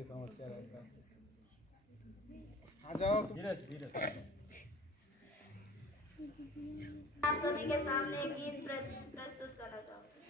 समस्या रहता है। आ जाओ धीरे धीरे। आप सभी के सामने गीत प्रस्तुत करना चाहूँगी।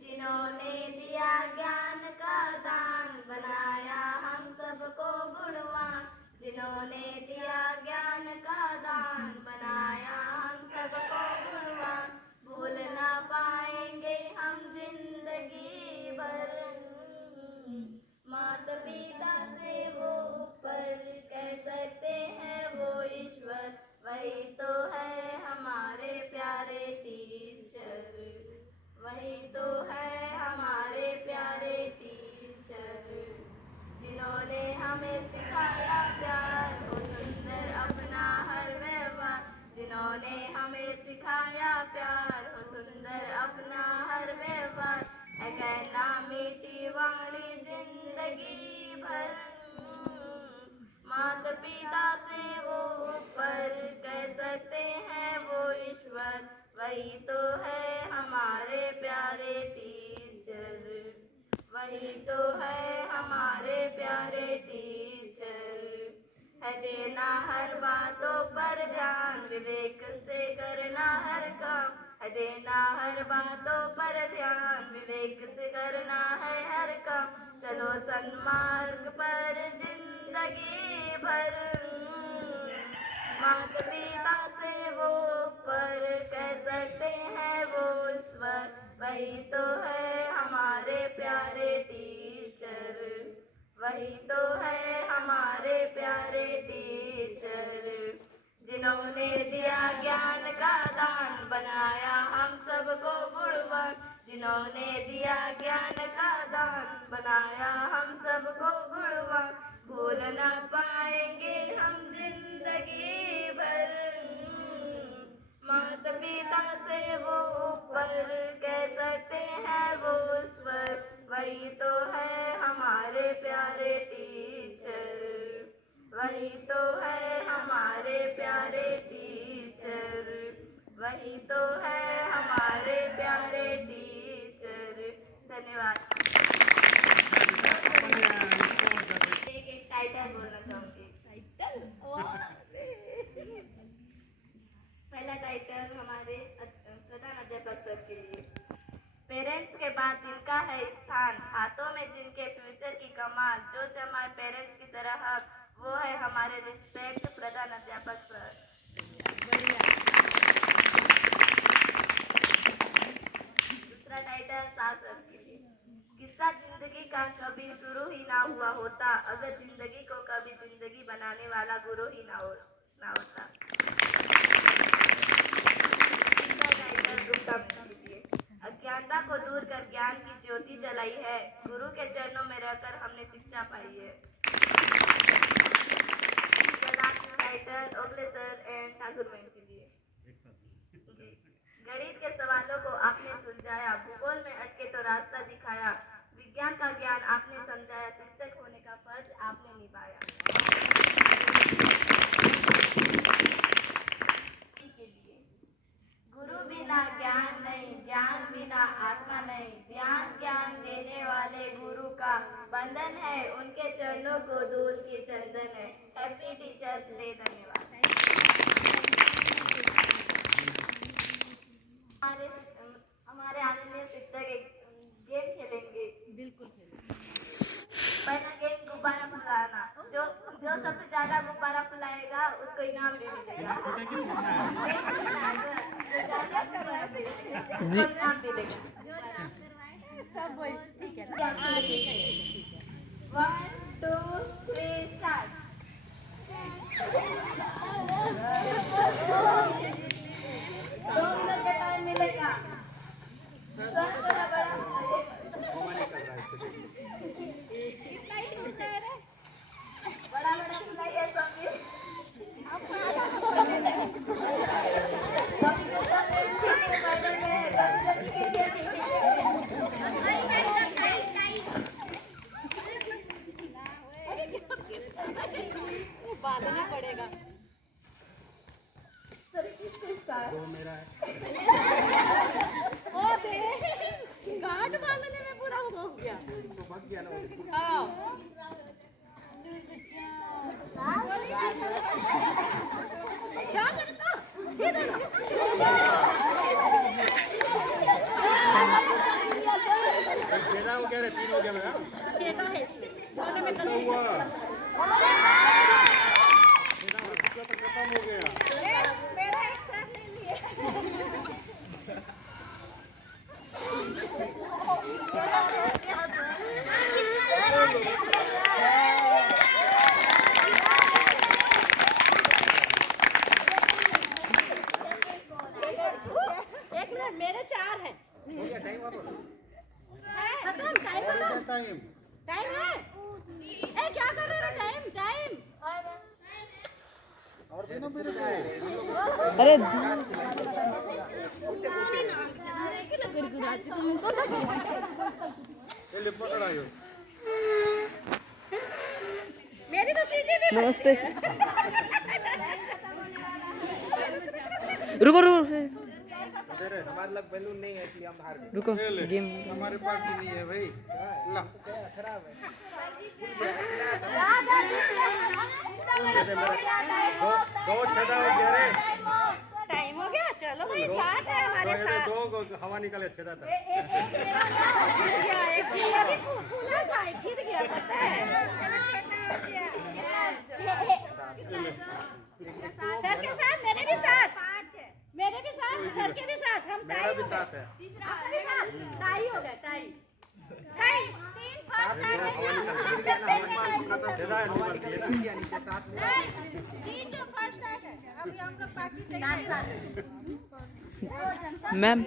जिन्होंने दिया ज्ञान का दान, बनाया हम सबको गुणवान। जिन्होंने दिया ज्ञान का दान, बनाया हम सबको गुणवान। भूल ना पाएंगे हम जिंदगी भर, माता पिता से वो ऊपर, कह सकते हैं वो ईश्वर। वही तो है हमारे प्यारे टीचर, वही तो है हमारे प्यारे टीचर। जिन्होंने हमें सिखाया प्यार, वो सुंदर अपना हर व्यवहार। जिन्होंने हमें सिखाया प्यार, वो सुंदर अपना हर व्यवहार। है कहना मीठी वाणी जिंदगी भर, माता पिता से वो ऊपर, कह सकते हैं वो ईश्वर। वही तो है हमारे प्यारे टीचर, वही तो है हमारे प्यारे टीचर। है देना हर बातों पर ध्यान, विवेक से करना हर काम। है देना हर बातों पर ध्यान, विवेक से करना है हर काम। चलो सन्मार्ग पर जिंदगी भर, माता पिता से वो ऊपर, कह सकते हैं वो ईश्वर। वही तो है हमारे प्यारे टीचर, वही तो है हमारे प्यारे टीचर। जिन्होंने दिया ज्ञान का दान, बनाया हम सबको गुणवान। जिन्होंने दिया ज्ञान का दान, बनाया हम सबको गुणवान। भूल न पाएंगे हम जिंदगी भर, माता पिता से वो ऊपर, कह सकते हैं वो ईश्वर। वही तो है हमारे प्यारे टीचर, वही तो है हमारे प्यारे टीचर, वही तो है हमारे प्यारे टीचर। धन्यवाद। एक टाइटल बोलना चाहूँगी। पहला टाइटल हमारे प्रधान अध्यापक सर के लिए। पेरेंट्स के बाद जिनका है स्थान, हाथों में जिनके फ्यूचर की कमाल, जो जमाए पेरेंट्स की तरह हक, वो है हमारे रिस्पेक्ट प्रधान अध्यापक सर। दूसरा टाइटल सर के लिए। किस्सा जिंदगी का कभी शुरू ही ना हुआ होता, अगर जिंदगी को कभी जिंदगी बनाने वाला गुरु ही ना होता। अज्ञानता को दूर कर ज्ञान की ज्योति जलाई है, गुरु के चरणों में रहकर हमने शिक्षा पाई है। Title Ogale sir and Thakur ma'am के लिए। गणित के सवालों को आपने सुलझाया, भूगोल में अटके तो रास्ता दिखाया। विज्ञान का ज्ञान आपने समझाया, शिक्षक होने का फर्ज आपने निभाया। गुरु बिना ज्ञान नहीं, ज्ञान बिना आत्मा नहीं। ज्ञान देने वाले गुरु का बंधन है, उनके चरणों को धूल की चंदन है। Happy teachers day. धन्यवाद। हमारे आदरणीय शिक्षक एक गेम खेलेंगे। बिल्कुल खेलेंगे। पहला गेम गुब्बारा फुलाना। जो सबसे ज्यादा गुब्बारा फुलाएगा उसको इनाम भी मिलेगा। सब ठीक है ना? 1 2 3 स्टार्ट। दो मिनट का टाइम मिलेगा। थोड़ा बड़ा छेदा हो गया रे, 3 हो गया मेरा। छेदा है इसमें दोनों में गलती हुआ छेदा तो खत्म हो गया। मेरा एक साथ ले लिए एक मिनट मेरे 4 है हो गया टाइम वापस। खत्म टाइम खत्म टाइम टाइम है ए क्या कर रहे हो टाइम टाइम और देना मेरे को। अरे ये लिप पकड़ा यो। मेरी तो सीटी भी नमस्ते। रुको रुको तेरे हमारे लग बैलून नहीं है इसलिए हम हार गए। रुको गेम हमारे पास भी नहीं है भाई। ला खराब है। दो छेदा हो गया रे। टाइम हो गया चलो भाई साथ है हमारे साथ दो हवा निकले छेदा था। एक गिर गया एक फूला था एक गिर गया पता है सर के साथ मेरे भी साथ मेरे भी साथ सर के भी साथ हम मेरा भी साथ है। आपका भी साथ टाई हो गया टाई टाई 3 फर्स्ट छेदा है निकल के ना। 3 जो फर्स्ट है अभी हम लोग बाकी से ma'am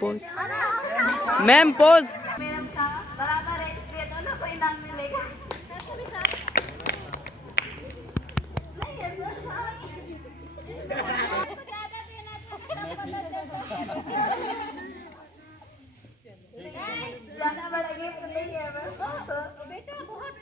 pose ma'am pose madam का बराबर है इसलिए दोनों को इनाम मिलेगा सर को भी साथ नहीं है सर आपको ज्यादा देना ज्यादा बड़ा गिफ्ट नहीं है बेटा बहुत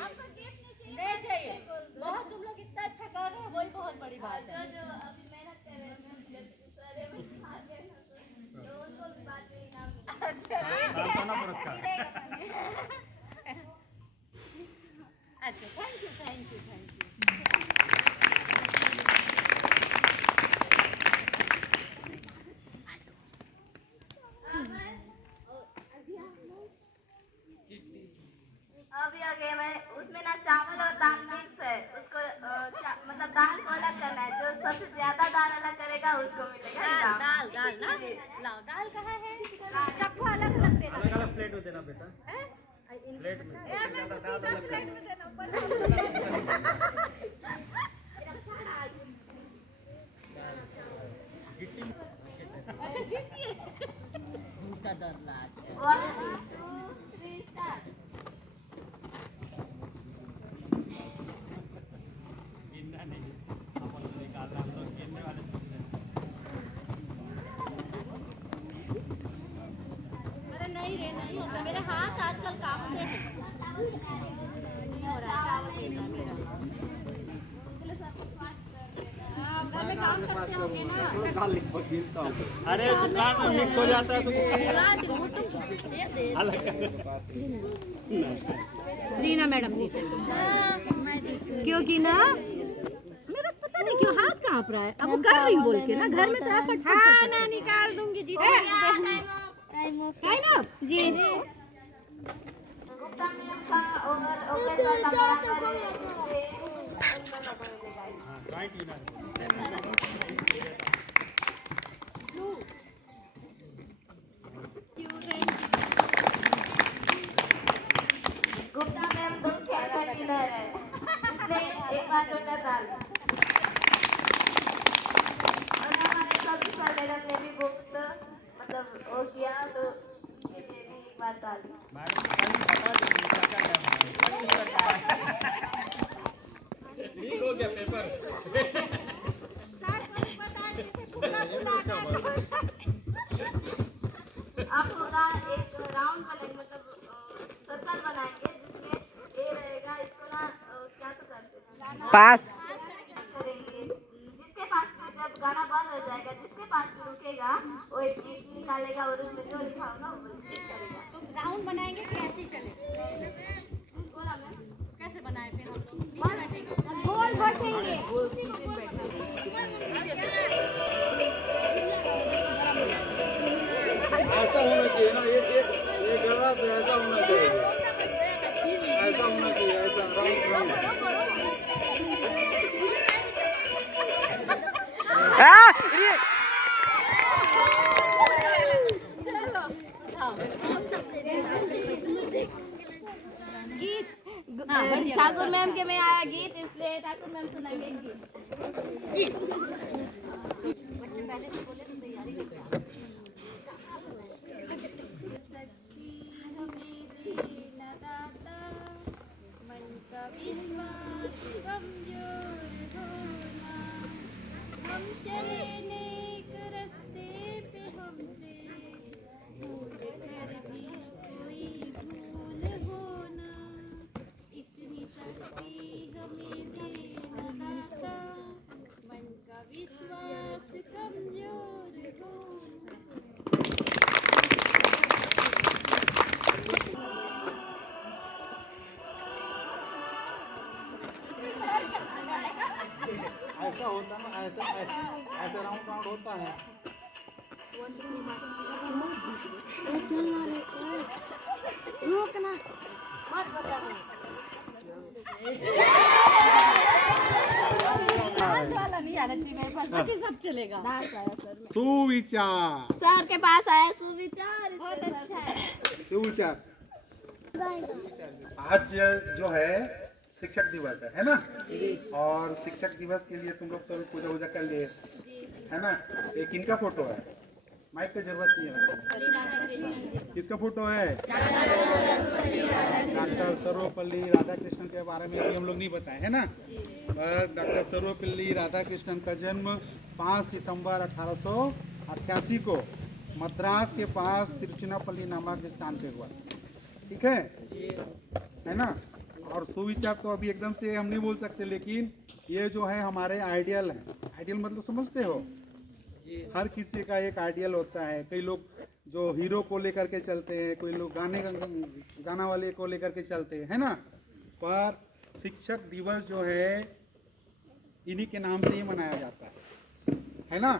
आपका गिफ्ट नहीं चाहिए बहुत तुम लोग इतना अच्छा कर रहे हो वही बहुत बड़ी बात है जो अभी मेहनत कर रहे हैं सारे में आ गए तो उनको भी बाद में इनाम अच्छा अच्छा थैंक यू अभी आगे मैं उसमें ना चावल और दाल मिक्स है उसको मतलब दाल को अलग करना है जो सबसे ज्यादा दाल अलग करेगा उसको मिलेगा दाल दाल ना लाओ दाल कहाँ है सबको अलग अलग देना अलग अलग प्लेट में देना बेटा। प्लेट में सीधा प्लेट में देना ऊपर अच्छा जीतिए उनका डर लाज 1 2 3 स्टार्ट अरे नहीं रे नहीं होता मेरे हाथ आजकल कांपते हैं नहीं हो रहा चावल देना मेरा आप घर में काम करते होगे ना अरे दुकान में मिक्स हो जाता है तो रीना मैडम जी क्योंकि ना मेरा पता नहीं क्यों हाथ कांप रहा है अब वो कर रही बोल के ना घर में तो फट हाँ ना निकाल दूंगी जी टाइम अप जी गुप्ता मैम तो कैसा डिनर है इसलिए एक बार छोटा दाल और हमारे प्रोफेसर मैडम ने भी गुप्त मतलब वो किया तो ये भी एक बार दाल लीक हो गया पेपर। सर को बता दीजिए खुला आप होगा एक राउंड बनेंगे मतलब सर्कल बनाएंगे जिसमें ए रहेगा इसको ना क्या तो करते हैं पास करेंगे जिसके पास में जब गाना बंद हो जाएगा जिसके पास में रुकेगा वो एक चीज निकालेगा और उसमें जो लिखा होगा वो चेक करेगा तो राउंड बनाएंगे कि ऐसे ही चले ऐसा होना चाहिए ना, ये गला तो ऐसा होना चाहिए, ऐसा होना चाहिए, ऐसा राउंड राउंड। ठाकुर मैम के में आया गीत, इसलिए ठाकुर मैम सुनाएंगे गीत। मन का विश्वास कमजोर होना, हम चले नेक रास्ते पे हमसे भूल कर भी कोई भूल होना, इतनी शक्ति हमें देना दाता, मन का विश्वास कमजोर होना। ऐसा होता ना, ऐसा ऐसा ऐसा राउंड राउंड होता है। रोकना मत बताना। डांस वाला नहीं आना चाहिए मेरे पास, बाकी सब चलेगा। डांस आया सर में। सुविचार, सर के पास आया सुविचार, बहुत अच्छा है। सुविचार। आज जो है शिक्षक दिवस है ना, और शिक्षक दिवस के लिए तुम लोग तो पूजा वूजा कर लिए है ना। ये किनका फोटो है? माइक की जरूरत नहीं है। किसका फोटो है? डॉक्टर सर्वपल्ली राधाकृष्णन के बारे में अभी हम लोग नहीं बताए है ना, पर डॉक्टर सर्वपल्ली राधाकृष्णन का जन्म 5 सितंबर 1888 को मद्रास के पास तिरुचिरापल्ली नामक स्थान पे हुआ। ठीक है ना। और सुविचार तो अभी एकदम से हम नहीं बोल सकते, लेकिन ये जो है हमारे आइडियल हैं। आइडियल मतलब समझते हो? हर किसी का एक आइडियल होता है। कई लोग जो हीरो को लेकर के चलते हैं, कोई लोग गाना वाले को लेकर के चलते हैं, है ना। पर शिक्षक दिवस जो है इन्हीं के नाम से ही मनाया जाता है ना।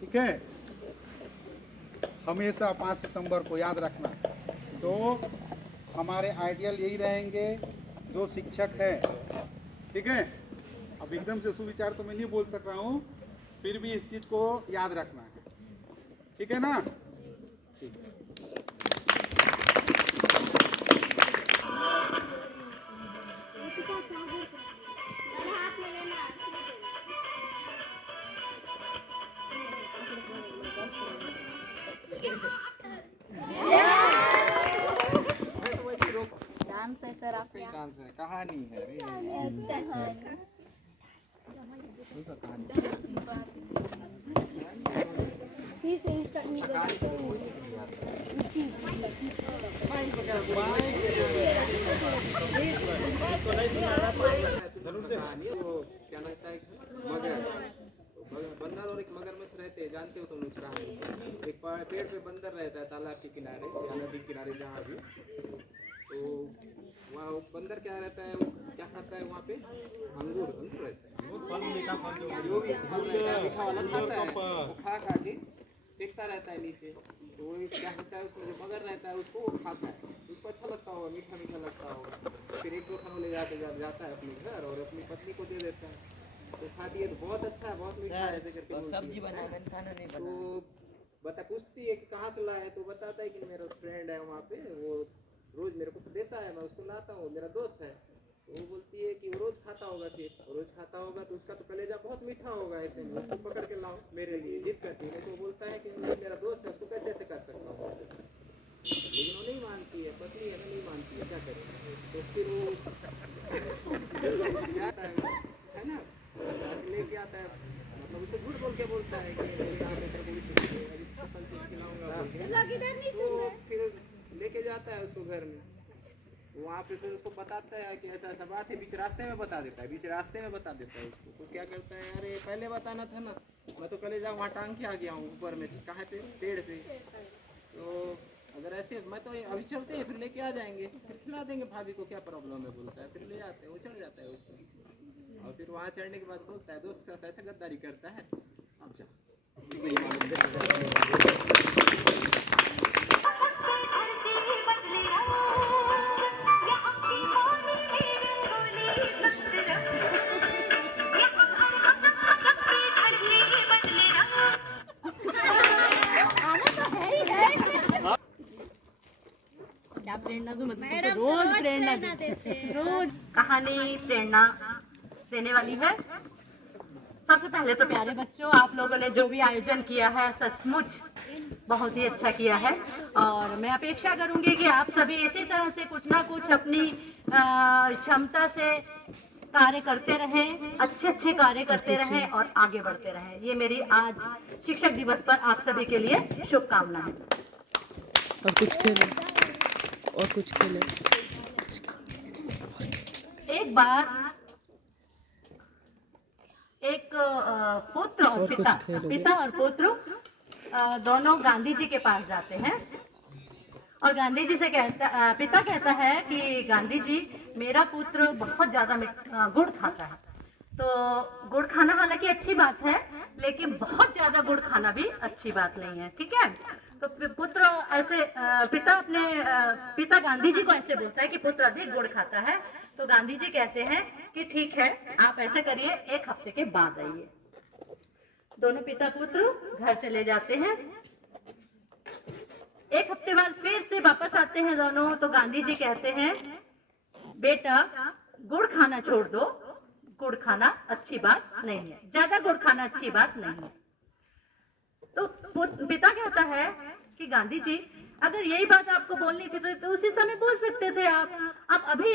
ठीक है, हमेशा 5 सितंबर को याद रखना। तो हमारे आइडियल यही रहेंगे जो शिक्षक है। ठीक है, अब एकदम से सुविचार तो मैं नहीं बोल सक रहा हूँ, फिर भी इस चीज को याद रखना है। ठीक है ना। ठीक है। हाथ में लेना। डांस है सर, आप क्या डांस है, कहानी है रे। फिर से स्टार्ट नहीं क्या लगता है मगर बंदर और एक मगरमच्छ रहते हैं, जानते हो तुम लोग कहानी। एक पेड़ पे बंदर रहता है तालाब के किनारे या नदी के किनारे जहाँ भी, तो वहाँ बंदर क्या रहता है, वो क्या खाता है वहाँ पे? अंगूर रहता है, जो भी फल रहता है मीठा वाला खाता है, वो खा के फेंकता रहता है नीचे। तो वो क्या होता है, उसमें जो मगर रहता है उसको वो खाता है, उसको अच्छा लगता होगा, मीठा मीठा लगता होगा। फिर एक दो खाना ले जाता है अपने घर और अपनी पत्नी को दे देता है। तो खाती है तो बहुत अच्छा है, बहुत मीठा है, ऐसे करके सब्जी बना मैंने खाना नहीं बना। तो बता पूछती है कि कहाँ से लाया है, तो बताता है कि मेरा फ्रेंड है वहाँ पे, वो रोज मेरे को देता है, मैं उसको लाता हूँ, मेरा दोस्त है। तो वो बोलती है कि वो रोज खाता होगा, फिर रोज खाता होगा तो उसका तो कलेजा बहुत मीठा होगा, ऐसे में उसको पकड़ के लाओ मेरे लिए, जिद करती है। तो वो बोलता है कि मेरा दोस्त है, उसको कैसे ऐसे कर सकता हूँ, लेकिन वो नहीं मानती है, पत्नी है ना, नहीं मानती है, क्या करें। तो फिर वो है ना, लेके आता है, मतलब उसको झूठ बोल के बोलता है कि तो फिर लेके जाता है उसको घर में। वहाँ पे फिर उसको बताता है कि ऐसा ऐसा बात है, बीच रास्ते में बता देता है, बीच रास्ते में बता देता है उसको। तो क्या करता है, अरे पहले बताना था ना, मैं तो कलेजा वहाँ टांग के आ गया हूँ ऊपर में, कहाँ पे, पेड़ पे। तो अगर ऐसे मैं तो अभी चलते हैं, फिर लेके आ जाएंगे, फिर खिला देंगे भाभी को, क्या प्रॉब्लम है, बोलता है। फिर ले जाते हैं, वो चढ़ जाता है उसको। और फिर वहाँ चढ़ने के बाद बोलता है दोस्त का ऐसा गद्दारी करता है, अब जा नहीं मालूम दे। क्या प्रेरणा दूं, मतलब तुमको रोज प्रेरणा देते रोज। कहानी प्रेरणा देने वाली है। सबसे पहले तो प्यारे बच्चों, आप लोगों ने जो भी आयोजन किया है सचमुच बहुत ही अच्छा किया है, और मैं अपेक्षा करूंगी कि आप सभी इसी तरह से कुछ ना कुछ अपनी क्षमता से कार्य करते रहें, अच्छे अच्छे कार्य करते रहें और आगे बढ़ते रहें। ये मेरी आज शिक्षक दिवस पर आप सभी के लिए शुभकामनाएं है। और कुछ खेले, और कुछ खेले। एक बार एक पुत्र और पिता और पुत्र दोनों गांधी जी के पास जाते हैं, और गांधी जी से पिता कहता है कि गांधी जी, मेरा पुत्र बहुत ज्यादा गुड़ खाता है। तो गुड़ खाना हालांकि अच्छी बात है, लेकिन बहुत ज्यादा गुड़ खाना भी अच्छी बात नहीं है, ठीक है। तो पुत्र ऐसे पिता गांधी जी को ऐसे बोलता है कि पुत्र अधिक गुड़ खाता है। तो गांधी जी कहते हैं कि ठीक है, आप ऐसे करिए, 1 हफ्ते के बाद आइए। दोनों पिता पुत्र घर चले जाते हैं। 1 हफ्ते बाद फिर से वापस आते हैं दोनों। तो गांधी जी कहते हैं, बेटा गुड़ खाना छोड़ दो, गुड़ खाना अच्छी बात नहीं है, ज्यादा गुड़ खाना अच्छी बात नहीं है। तो पिता कहता है कि गांधी जी, अगर यही बात आपको बोलनी थी तो उसी समय बोल सकते थे आप अभी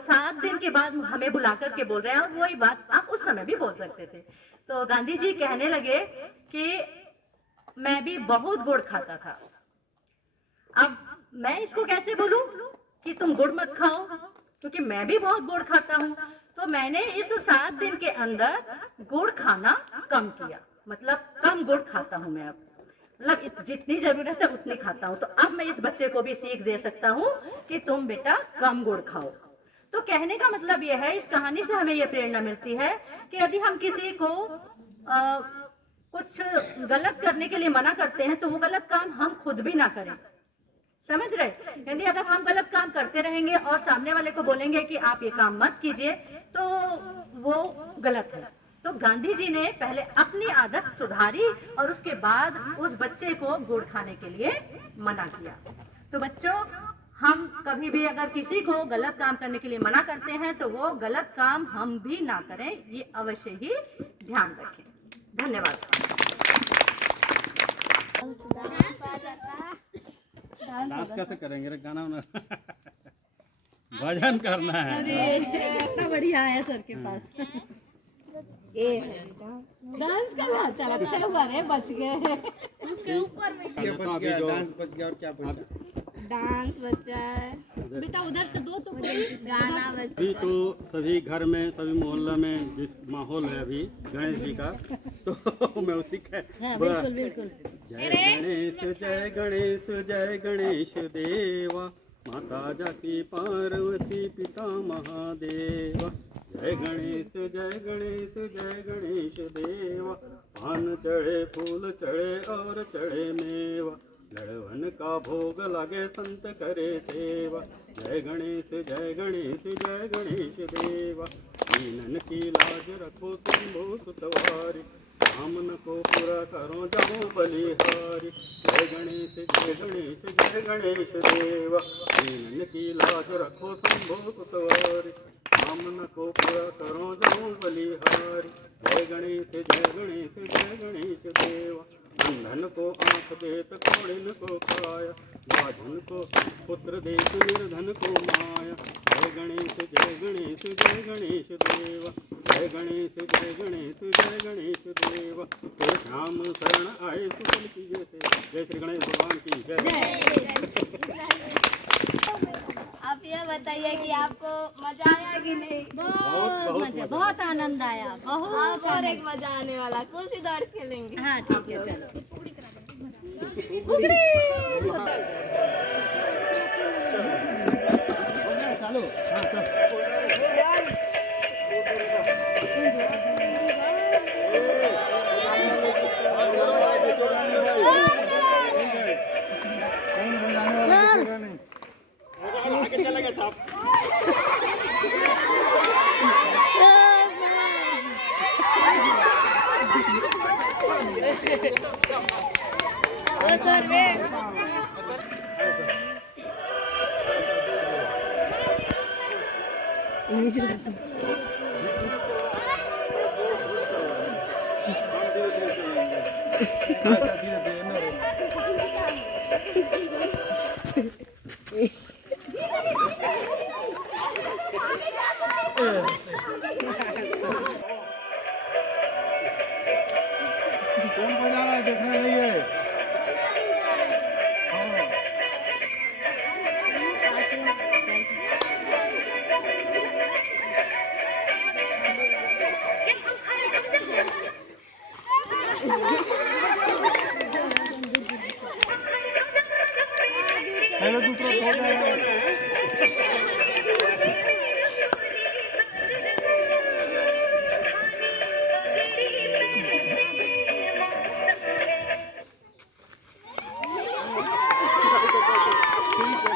7 दिन के बाद हमें बुला करके बोल रहे हैं, और वही बात आप उस समय भी बोल सकते थे। तो गांधी जी कहने लगे कि मैं भी बहुत गुड़ खाता था, अब मैं इसको कैसे बोलूं कि तुम गुड़ मत खाओ, क्योंकि मैं भी बहुत गुड़ खाता हूँ। तो मैंने इस 7 दिन के अंदर गुड़ खाना कम किया, मतलब कम गुड़ खाता हूँ मैं अब, मतलब जितनी जरूरत है उतनी खाता हूँ। तो अब मैं इस बच्चे को भी सीख दे सकता हूँ कि तुम बेटा कम गुड़ खाओ। तो कहने का मतलब यह है, इस कहानी से हमें यह प्रेरणा मिलती है कि यदि हम किसी को कुछ गलत करने के लिए मना करते हैं तो वो गलत काम हम खुद भी ना करें, समझ रहे। यदि अगर हम गलत काम करते रहेंगे और सामने वाले को बोलेंगे कि आप ये काम मत कीजिए, तो वो गलत है। तो गांधी जी ने पहले अपनी आदत सुधारी और उसके बाद उस बच्चे को गुड़ खाने के लिए मना किया। तो बच्चों, हम कभी भी अगर किसी को गलत काम करने के लिए मना करते हैं तो वो गलत काम हम भी ना करें, ये अवश्य ही ध्यान रखें। धन्यवाद। डांस कैसे करेंगे रे, गाना वाना भजन करना है। इतना बढ़िया है सर के पास। डांस करना, चला चलो गाने बच गए। क्या बच गया? डांस बच गया, और क्या बचा? डांस बचा है बेटा, उधर से दो तो गाना बचा। अभी तो सभी घर में, सभी मोहल्ला में जिस माहौल है अभी गणेश जी का, तो मैं उसी का बिल्कुल बिल्कुल। जय गणेश जय गणेश जय गणेश देवा, माता जाकी पार्वती पिता महादेवा। जय गणेश जय गणेश जय गणेश देवा, पान चढ़े फूल चढ़े और चढ़े मेवा, लड़वन का भोग लागे संत करे सेवा। जय गणेश जय गणेश जय गणेश देवा, दीनन की लाज रखो शंभो सुतवारी, कामन को पूरा करो जाओ बलिहारी। जय गणेश जय गणेश जय गणेश देवा, दीनन की लाज रखो शंभो सुतवारी, कामन को पूरा करो जाओ बलिहारी। जय गणेश जय गणेश जय गणेश देवा, अंधन को आंख देत कोड़िन को खाया, बाझन को पुत्र देत निर्धन को माया। जय गणेश जय गणेश जय गणेश देवा, जय गणेश जय गणेश जय गणेश देवा, तो श्याम शरण आए सुफल की जैसे। जय श्री गणेश भगवान की जय। आप ये बताइए कि आपको मजा आया कि नहीं? बहुत मजा, बहुत आनंद आया, बहुत। और एक मजा आने वाला, कुर्सी दौड़ खेलेंगे। हाँ ठीक है, चलो। चालू। हाँ, चल। ओ सर वे ऐसा धीरे धीरे न रो। कौन बजा रहा है देखना नहीं है। हाँ। पहले दूसरा हो जाएगा। ठीक